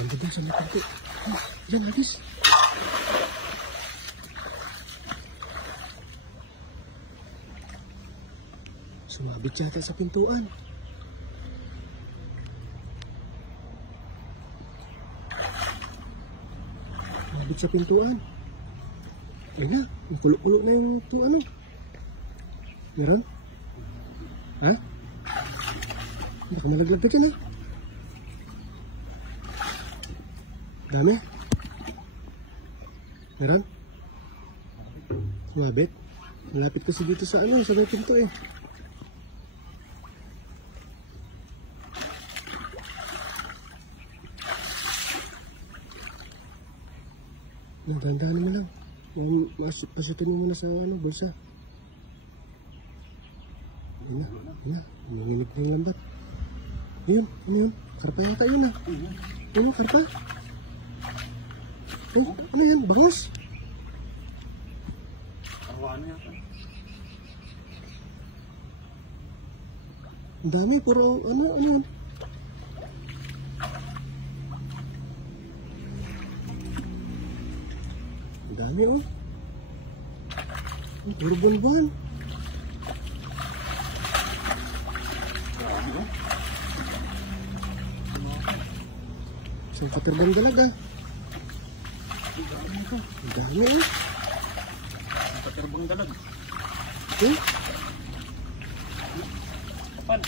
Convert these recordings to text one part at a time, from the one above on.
Banda dun sa may pinto. Yan, Agis. Sumabit yata sa pintuan. Sumabit sa pintuan. Ayun na, nakulo-kulo na yung ano. Meron? Ha? Baka malaglag ka na. Dami? Meron? Sumabit? Malapit kasi dito sa ano, sa may pinto eh. Dahan-dahan naman lang. Pasitin mo muna sa ano, bulsa. Ayun na. Nanginip na yung lambat. Ayun. Karpa yata yun ah. Ayun, karpa. Oh, ano yan? Bangos? Ano yata? Ang dami, puro ano yan? Ang dami oh. Puro buwan-buwan. Isang katerbang dalaga. Ang dami oh. Ang katerbang dalag. Eh? Kapan?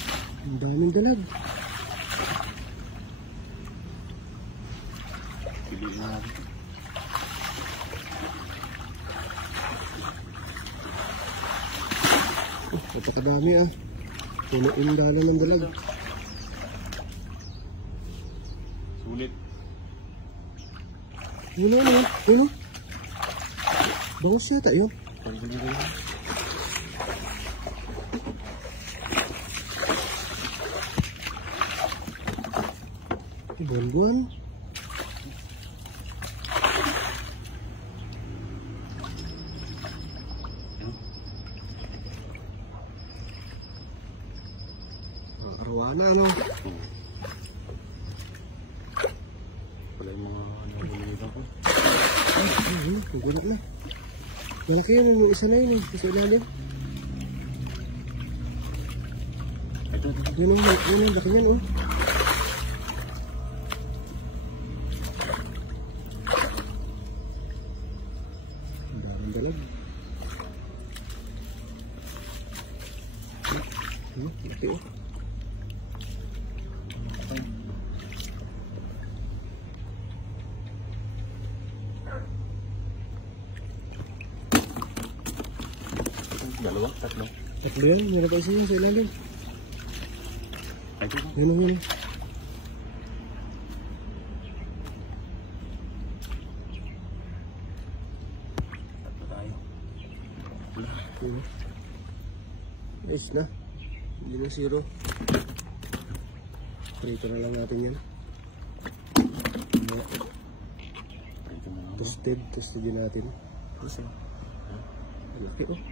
Ang daming dalag. Piliin na natin. Napakadami ah. Punuin dalan ng dalag. Sulit. Yun ano? Yun o? Bangos yata yun. Buwan-buwan. Arawana ano? Wala yung mga nabulungan ko. Nagulat na. Malaki yun, yung isa na yun, sa ilalim. Ito. Yun ang laki yan, oh. Ang daming dalag. Laki, oh. Dalawa, tatlo. Tatlo yan, meron pa isa yun sa ilalim. Ito. Yun. Tatlo tayo. Yun. Nice na. Hindi na zero. Prito na lang natin yan. Ito na lang. Tested din natin. Kasi. Laki oh.